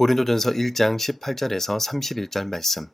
고린도전서 1장 18절에서 31절 말씀.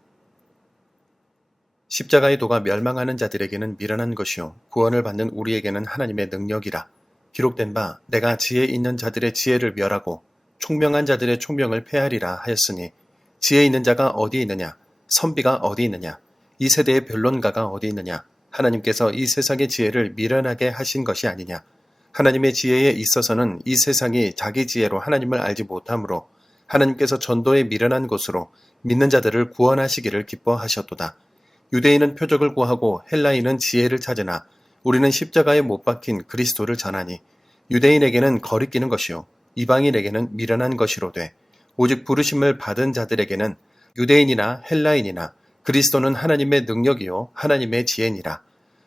십자가의 도가 멸망하는 자들에게는 미련한 것이요 구원을 받는 우리에게는 하나님의 능력이라. 기록된 바 내가 지혜 있는 자들의 지혜를 멸하고 총명한 자들의 총명을 폐하리라 하였으니, 지혜 있는 자가 어디 있느냐, 선비가 어디 있느냐, 이 세대의 변론가가 어디 있느냐. 하나님께서 이 세상의 지혜를 미련하게 하신 것이 아니냐. 하나님의 지혜에 있어서는 이 세상이 자기 지혜로 하나님을 알지 못하므로 하나님께서 전도에 미련한 곳으로 믿는 자들을 구원하시기를 기뻐하셨도다. 유대인은 표적을 구하고 헬라인은 지혜를 찾으나 우리는 십자가에 못 박힌 그리스도를 전하니, 유대인에게는 거리끼는 것이요 이방인에게는 미련한 것이로되 오직 부르심을 받은 자들에게는 유대인이나 헬라인이나 그리스도는 하나님의 능력이요 하나님의 지혜니라.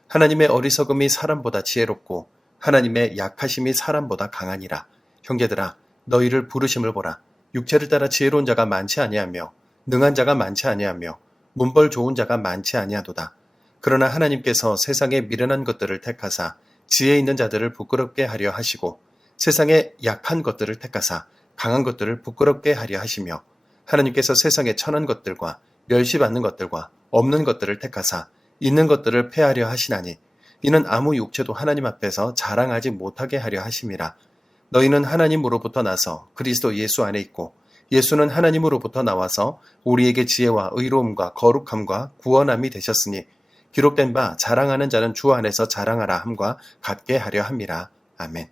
하나님의 어리석음이 사람보다 지혜롭고 하나님의 약하심이 사람보다 강하니라. 형제들아, 너희를 부르심을 보라. 육체를 따라 지혜로운 자가 많지 아니하며 능한 자가 많지 아니하며 문벌 좋은 자가 많지 아니하도다. 그러나 하나님께서 세상의 미련한 것들을 택하사 지혜 있는 자들을 부끄럽게 하려 하시고, 세상의 약한 것들을 택하사 강한 것들을 부끄럽게 하려 하시며, 하나님께서 세상의 천한 것들과 멸시받는 것들과 없는 것들을 택하사 있는 것들을 폐하려 하시나니, 이는 아무 육체도 하나님 앞에서 자랑하지 못하게 하려 하심이라. 너희는 하나님으로부터 나서 그리스도 예수 안에 있고, 예수는 하나님으로부터 나와서 우리에게 지혜와 의로움과 거룩함과 구원함이 되셨으니, 기록된 바 자랑하는 자는 주 안에서 자랑하라 함과 같게 하려 함이라. 아멘.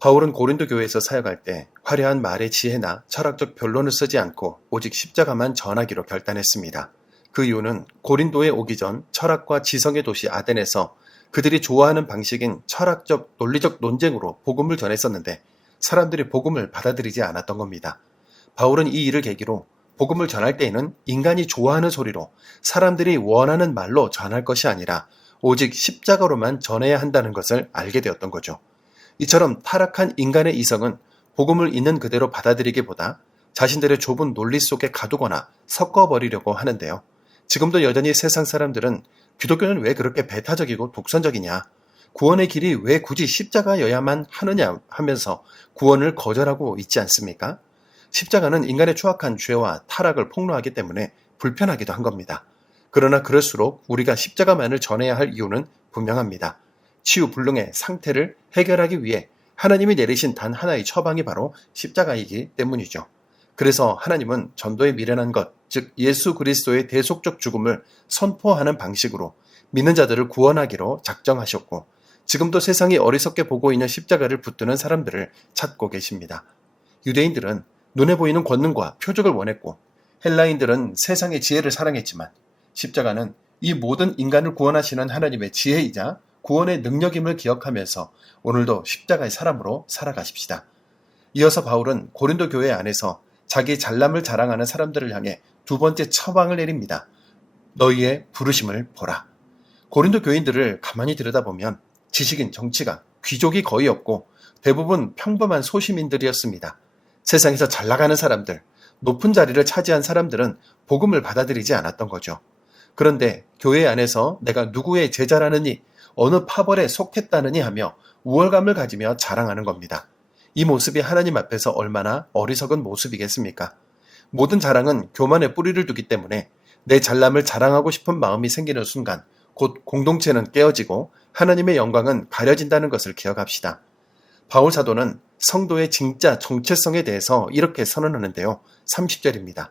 바울은 고린도 교회에서 사역할 때 화려한 말의 지혜나 철학적 변론을 쓰지 않고 오직 십자가만 전하기로 결단했습니다. 그 이유는 고린도에 오기 전 철학과 지성의 도시 아덴에서 그들이 좋아하는 방식인 철학적, 논리적 논쟁으로 복음을 전했었는데 사람들이 복음을 받아들이지 않았던 겁니다. 바울은 이 일을 계기로 복음을 전할 때에는 인간이 좋아하는 소리로, 사람들이 원하는 말로 전할 것이 아니라 오직 십자가로만 전해야 한다는 것을 알게 되었던 거죠. 이처럼 타락한 인간의 이성은 복음을 있는 그대로 받아들이기보다 자신들의 좁은 논리 속에 가두거나 섞어버리려고 하는데요. 지금도 여전히 세상 사람들은 기독교는 왜 그렇게 배타적이고 독선적이냐, 구원의 길이 왜 굳이 십자가여야만 하느냐 하면서 구원을 거절하고 있지 않습니까? 십자가는 인간의 추악한 죄와 타락을 폭로하기 때문에 불편하기도 한 겁니다. 그러나 그럴수록 우리가 십자가만을 전해야 할 이유는 분명합니다. 치유불능의 상태를 해결하기 위해 하나님이 내리신 단 하나의 처방이 바로 십자가이기 때문이죠. 그래서 하나님은 전도에 미련한 것, 즉 예수 그리스도의 대속적 죽음을 선포하는 방식으로 믿는 자들을 구원하기로 작정하셨고, 지금도 세상이 어리석게 보고 있는 십자가를 붙드는 사람들을 찾고 계십니다. 유대인들은 눈에 보이는 권능과 표적을 원했고, 헬라인들은 세상의 지혜를 사랑했지만, 십자가는 이 모든 인간을 구원하시는 하나님의 지혜이자 구원의 능력임을 기억하면서 오늘도 십자가의 사람으로 살아가십시다. 이어서 바울은 고린도 교회 안에서 자기 잘남을 자랑하는 사람들을 향해 두 번째 처방을 내립니다. 너희의 부르심을 보라. 고린도 교인들을 가만히 들여다보면 지식인, 정치가, 귀족이 거의 없고 대부분 평범한 소시민들이었습니다. 세상에서 잘 나가는 사람들, 높은 자리를 차지한 사람들은 복음을 받아들이지 않았던 거죠. 그런데 교회 안에서 내가 누구의 제자라느니, 어느 파벌에 속했다느니 하며 우월감을 가지며 자랑하는 겁니다. 이 모습이 하나님 앞에서 얼마나 어리석은 모습이겠습니까? 모든 자랑은 교만에 뿌리를 두기 때문에 내 잘남을 자랑하고 싶은 마음이 생기는 순간 곧 공동체는 깨어지고 하나님의 영광은 가려진다는 것을 기억합시다. 바울 사도는 성도의 진짜 정체성에 대해서 이렇게 선언하는데요. 30절입니다.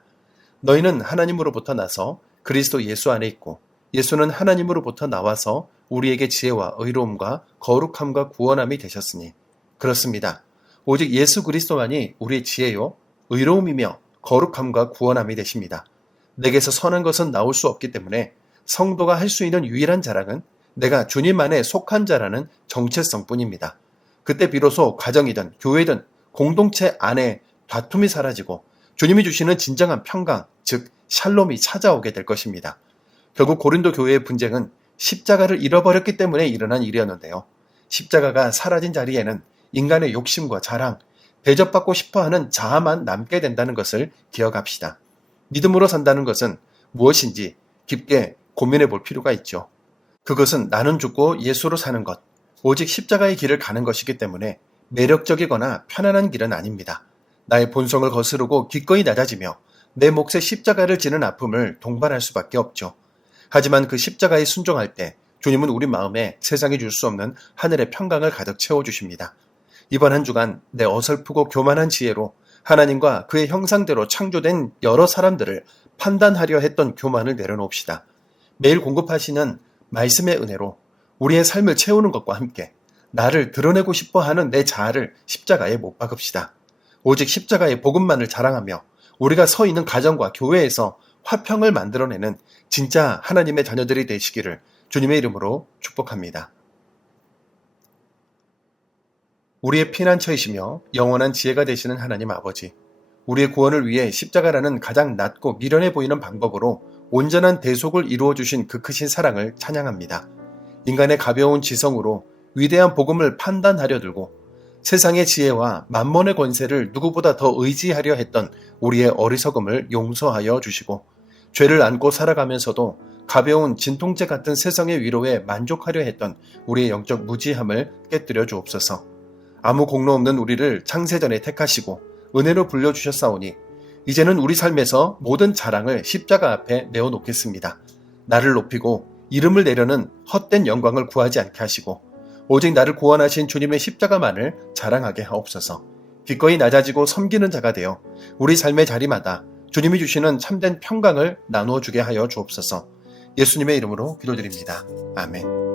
너희는 하나님으로부터 나서 그리스도 예수 안에 있고, 예수는 하나님으로부터 나와서 우리에게 지혜와 의로움과 거룩함과 구원함이 되셨으니. 그렇습니다. 오직 예수 그리스도만이 우리의 지혜요, 의로움이며 거룩함과 구원함이 되십니다. 내게서 선한 것은 나올 수 없기 때문에 성도가 할 수 있는 유일한 자랑은 내가 주님 안에 속한 자라는 정체성뿐입니다. 그때 비로소 가정이든 교회든 공동체 안에 다툼이 사라지고 주님이 주시는 진정한 평강, 즉 샬롬이 찾아오게 될 것입니다. 결국 고린도 교회의 분쟁은 십자가를 잃어버렸기 때문에 일어난 일이었는데요. 십자가가 사라진 자리에는 인간의 욕심과 자랑, 대접받고 싶어하는 자아만 남게 된다는 것을 기억합시다. 믿음으로 산다는 것은 무엇인지 깊게 고민해 볼 필요가 있죠. 그것은 나는 죽고 예수로 사는 것, 오직 십자가의 길을 가는 것이기 때문에 매력적이거나 편안한 길은 아닙니다. 나의 본성을 거스르고 기꺼이 낮아지며 내 몫에 십자가를 지는 아픔을 동반할 수밖에 없죠. 하지만 그 십자가에 순종할 때 주님은 우리 마음에 세상이 줄 수 없는 하늘의 평강을 가득 채워주십니다. 이번 한 주간 내 어설프고 교만한 지혜로 하나님과 그의 형상대로 창조된 여러 사람들을 판단하려 했던 교만을 내려놓읍시다. 매일 공급하시는 말씀의 은혜로 우리의 삶을 채우는 것과 함께 나를 드러내고 싶어하는 내 자아를 십자가에 못 박읍시다. 오직 십자가의 복음만을 자랑하며 우리가 서 있는 가정과 교회에서 화평을 만들어내는 진짜 하나님의 자녀들이 되시기를 주님의 이름으로 축복합니다. 우리의 피난처이시며 영원한 지혜가 되시는 하나님 아버지, 우리의 구원을 위해 십자가라는 가장 낮고 미련해 보이는 방법으로 온전한 대속을 이루어 주신 그 크신 사랑을 찬양합니다. 인간의 가벼운 지성으로 위대한 복음을 판단하려 들고 세상의 지혜와 만몬의 권세를 누구보다 더 의지하려 했던 우리의 어리석음을 용서하여 주시고 죄를 안고 살아가면서도 가벼운 진통제 같은 세상의 위로에 만족하려 했던 우리의 영적 무지함을 깨뜨려 주옵소서. 아무 공로 없는 우리를 창세전에 택하시고 은혜로 불려주셨사오니 이제는 우리 삶에서 모든 자랑을 십자가 앞에 내어놓겠습니다. 나를 높이고 이름을 내려는 헛된 영광을 구하지 않게 하시고 오직 나를 구원하신 주님의 십자가만을 자랑하게 하옵소서. 기꺼이 낮아지고 섬기는 자가 되어 우리 삶의 자리마다 주님이 주시는 참된 평강을 나누어 주게 하여 주옵소서. 예수님의 이름으로 기도드립니다. 아멘.